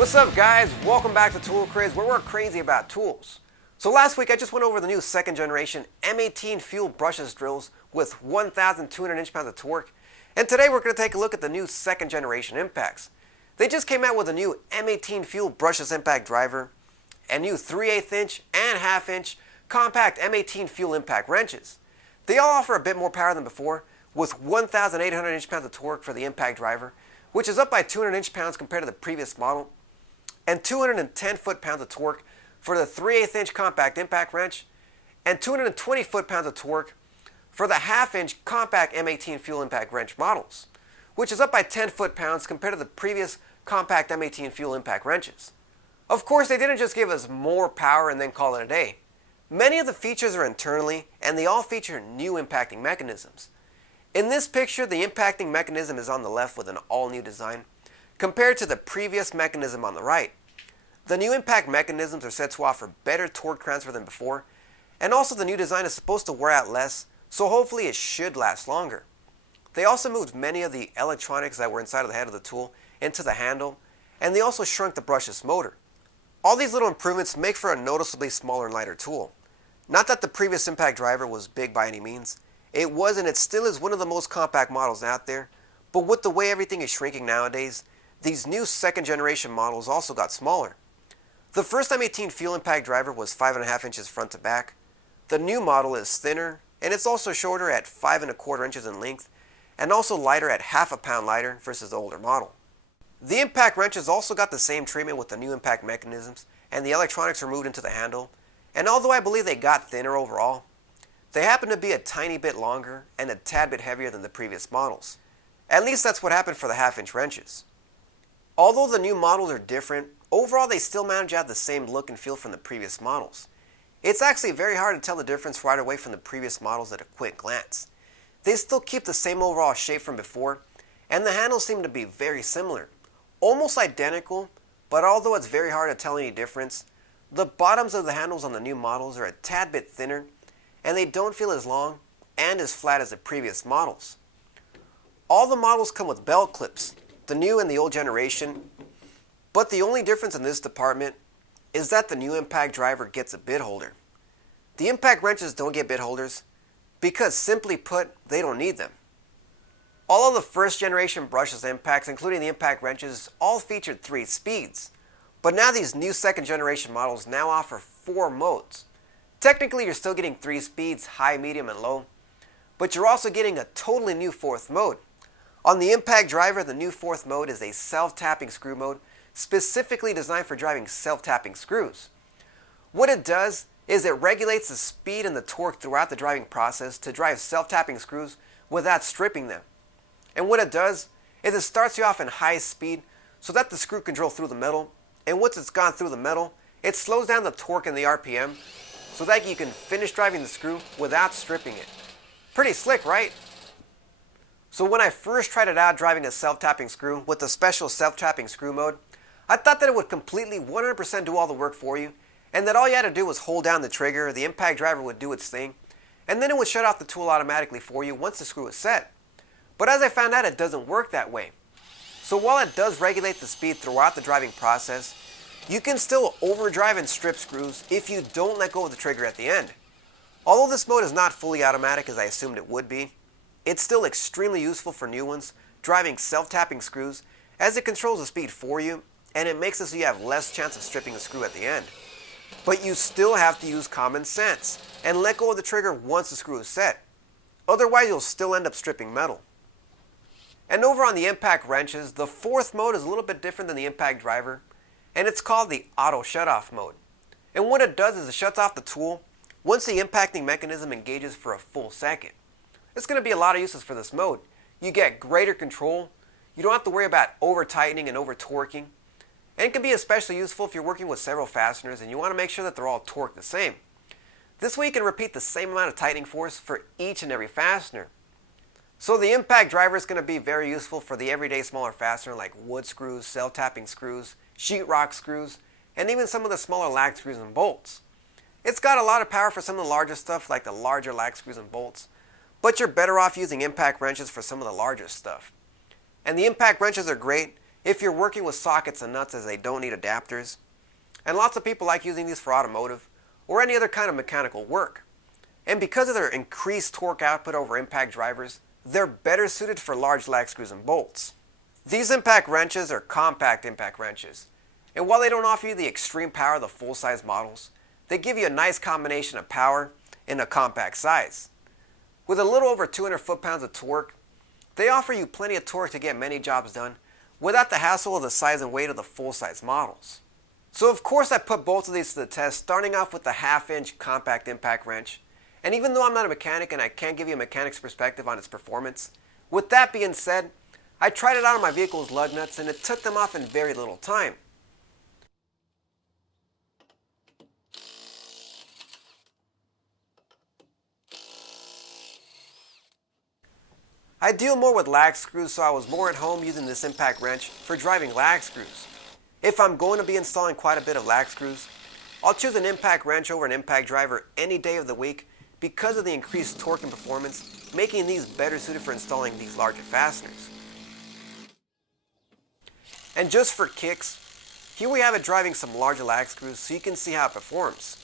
What's up, guys? Welcome back to Tool Craze, where we're crazy about tools. So last week I just went over the new second generation M18 Fuel brushless drills with 1,200 inch-pounds of torque, and today we're going to take a look at the new second generation impacts. They just came out with a new M18 Fuel brushless impact driver, and new 3/8 inch and 1/2 inch compact M18 Fuel impact wrenches. They all offer a bit more power than before, with 1,800 inch-pounds of torque for the impact driver, which is up by 200 inch-pounds compared to the previous model, and 210 foot-pounds of torque for the 3/8 inch compact impact wrench, and 220 foot-pounds of torque for the 1/2 inch compact M18 Fuel impact wrench models, which is up by 10 foot-pounds compared to the previous compact M18 Fuel impact wrenches. Of course, they didn't just give us more power and then call it a day. Many of the features are internally, and they all feature new impacting mechanisms. In this picture, the impacting mechanism is on the left with an all-new design, compared to the previous mechanism on the right. The new impact mechanisms are said to offer better torque transfer than before, and also the new design is supposed to wear out less, so hopefully it should last longer. They also moved many of the electronics that were inside of the head of the tool into the handle, and they also shrunk the brushless motor. All these little improvements make for a noticeably smaller and lighter tool. Not that the previous impact driver was big by any means. It was, and it still is, one of the most compact models out there, but with the way everything is shrinking nowadays, these new second generation models also got smaller. The first M18 Fuel impact driver was 5.5 inches front to back. The new model is thinner, and it's also shorter at 5.25 inches in length, and also lighter at 1/2 pound lighter versus the older model. The impact wrenches also got the same treatment with the new impact mechanisms, and the electronics were moved into the handle, and although I believe they got thinner overall, they happen to be a tiny bit longer and a tad bit heavier than the previous models. At least that's what happened for the 1/2 inch wrenches. Although the new models are different, overall they still manage to have the same look and feel from the previous models. It's actually very hard to tell the difference right away from the previous models at a quick glance. They still keep the same overall shape from before, and the handles seem to be very similar. Almost identical, but although it's very hard to tell any difference, the bottoms of the handles on the new models are a tad bit thinner, and they don't feel as long and as flat as the previous models. All the models come with belt clips, the new and the old generation, but the only difference in this department is that the new impact driver gets a bit holder. The impact wrenches don't get bit holders because, simply put, they don't need them. All of the first generation brushless impacts, including the impact wrenches, all featured 3 speeds, but now these new second generation models now offer 4 modes. Technically, you're still getting 3 speeds, high, medium, and low, but you're also getting a totally new 4th mode. On the impact driver, the new 4th mode is a self-tapping screw mode, specifically designed for driving self-tapping screws. What it does is it regulates the speed and the torque throughout the driving process to drive self-tapping screws without stripping them. And what it does is it starts you off in high speed so that the screw can drill through the metal, and once it's gone through the metal, it slows down the torque and the RPM so that you can finish driving the screw without stripping it. Pretty slick, right? So when I first tried it out driving a self-tapping screw with the special self-tapping screw mode, I thought that it would completely 100% do all the work for you, and that all you had to do was hold down the trigger, the impact driver would do its thing, and then it would shut off the tool automatically for you once the screw is set. But as I found out, it doesn't work that way. So while it does regulate the speed throughout the driving process, you can still overdrive and strip screws if you don't let go of the trigger at the end. Although this mode is not fully automatic as I assumed it would be, it's still extremely useful for new ones driving self-tapping screws, as it controls the speed for you, and it makes it so you have less chance of stripping the screw at the end. But you still have to use common sense and let go of the trigger once the screw is set. Otherwise, you'll still end up stripping metal. And over on the impact wrenches, the 4th mode is a little bit different than the impact driver, and it's called the auto shutoff mode. And what it does is it shuts off the tool once the impacting mechanism engages for a full second. There's going to be a lot of uses for this mode. You get greater control, you don't have to worry about over-tightening and over-torquing, and it can be especially useful if you're working with several fasteners and you want to make sure that they're all torqued the same. This way you can repeat the same amount of tightening force for each and every fastener. So the impact driver is going to be very useful for the everyday smaller fastener like wood screws, self-tapping screws, sheetrock screws, and even some of the smaller lag screws and bolts. It's got a lot of power for some of the larger stuff like the larger lag screws and bolts, but you're better off using impact wrenches for some of the larger stuff. And the impact wrenches are great if you're working with sockets and nuts as they don't need adapters. And lots of people like using these for automotive or any other kind of mechanical work. And because of their increased torque output over impact drivers, they're better suited for large lag screws and bolts. These impact wrenches are compact impact wrenches, and while they don't offer you the extreme power of the full-size models, they give you a nice combination of power in a compact size. With a little over 200 foot-pounds of torque, they offer you plenty of torque to get many jobs done without the hassle of the size and weight of the full-size models. So of course I put both of these to the test, starting off with the half-inch compact impact wrench. And even though I'm not a mechanic and I can't give you a mechanic's perspective on its performance, with that being said, I tried it out on my vehicle's lug nuts and it took them off in very little time. I deal more with lag screws, so I was more at home using this impact wrench for driving lag screws. If I'm going to be installing quite a bit of lag screws, I'll choose an impact wrench over an impact driver any day of the week because of the increased torque and performance, making these better suited for installing these larger fasteners. And just for kicks, here we have it driving some larger lag screws so you can see how it performs.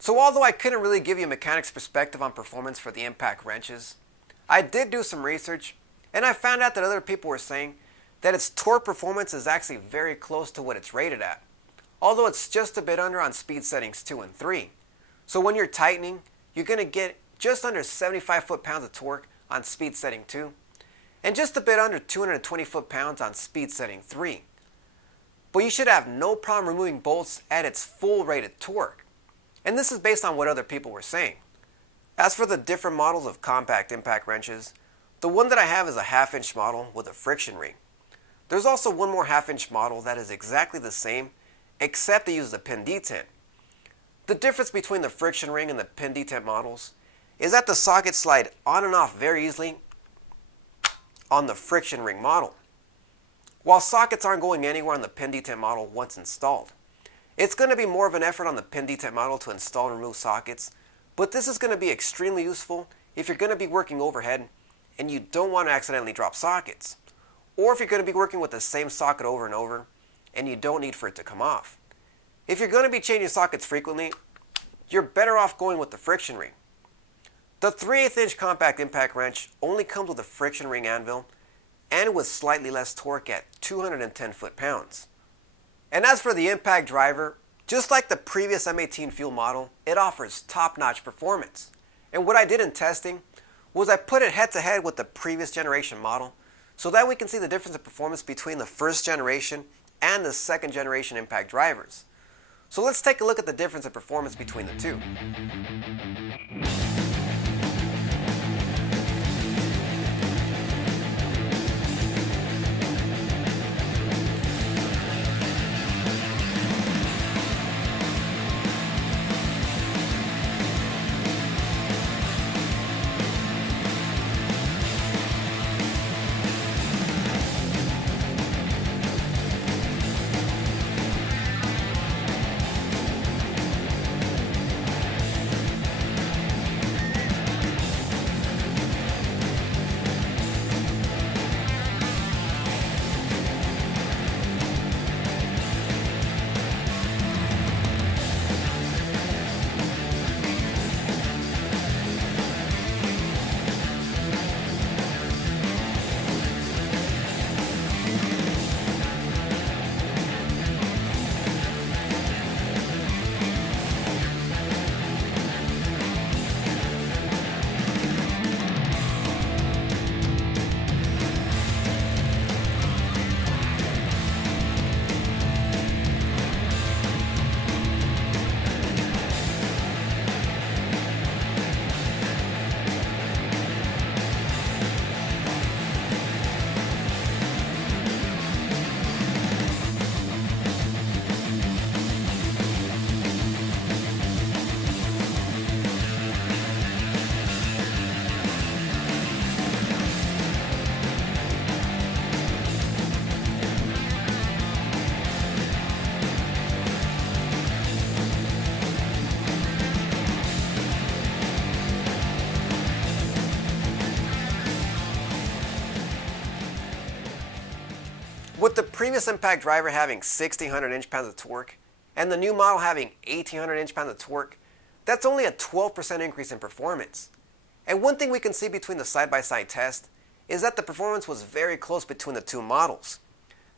So although I couldn't really give you a mechanic's perspective on performance for the impact wrenches, I did do some research and I found out that other people were saying that its torque performance is actually very close to what it's rated at, although it's just a bit under on speed settings 2 and 3. So when you're tightening, you're going to get just under 75 foot-pounds of torque on speed setting 2 and just a bit under 220 foot-pounds on speed setting 3. But you should have no problem removing bolts at its full rated torque. And this is based on what other people were saying. As for the different models of compact impact wrenches, the one that I have is a half-inch model with a friction ring. There's also one more half-inch model that is exactly the same, except they use the pin detent. The difference between the friction ring and the pin detent models is that the sockets slide on and off very easily on the friction ring model, while sockets aren't going anywhere on the pin detent model once installed. It's going to be more of an effort on the pin detent model to install and remove sockets, but this is going to be extremely useful if you're going to be working overhead and you don't want to accidentally drop sockets, or if you're going to be working with the same socket over and over and you don't need for it to come off. If you're going to be changing sockets frequently, you're better off going with the friction ring. The 3/8 inch compact impact wrench only comes with a friction ring anvil and with slightly less torque at 210 foot-pounds. And as for the impact driver, just like the previous M18 Fuel model, it offers top-notch performance. And what I did in testing was I put it head-to-head with the previous generation model so that we can see the difference in performance between the first generation and the second generation impact drivers. So let's take a look at the difference in performance between the two. With the previous impact driver having 1600 inch-pounds of torque and the new model having 1800 inch-pounds of torque, that's only a 12% increase in performance. And one thing we can see between the side-by-side test is that the performance was very close between the two models.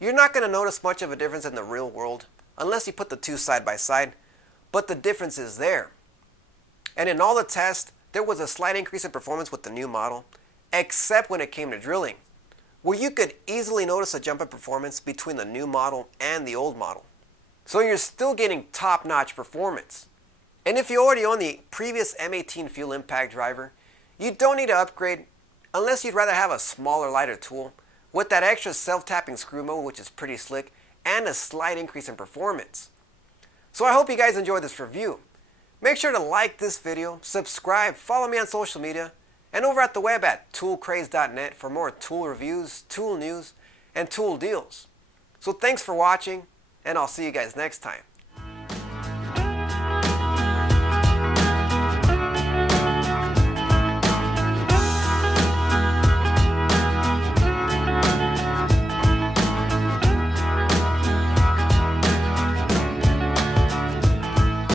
You're not going to notice much of a difference in the real world unless you put the two side by side, but the difference is there. And in all the tests, there was a slight increase in performance with the new model, except when it came to drilling, where you could easily notice a jump in performance between the new model and the old model. So you're still getting top-notch performance. And if you already own the previous M18 Fuel impact driver, you don't need to upgrade unless you'd rather have a smaller, lighter tool with that extra self-tapping screw mode, which is pretty slick, and a slight increase in performance. So I hope you guys enjoyed this review. Make sure to like this video, subscribe, follow me on social media, and over at the web at toolcraze.net for more tool reviews, tool news, and tool deals. So thanks for watching, and I'll see you guys next time.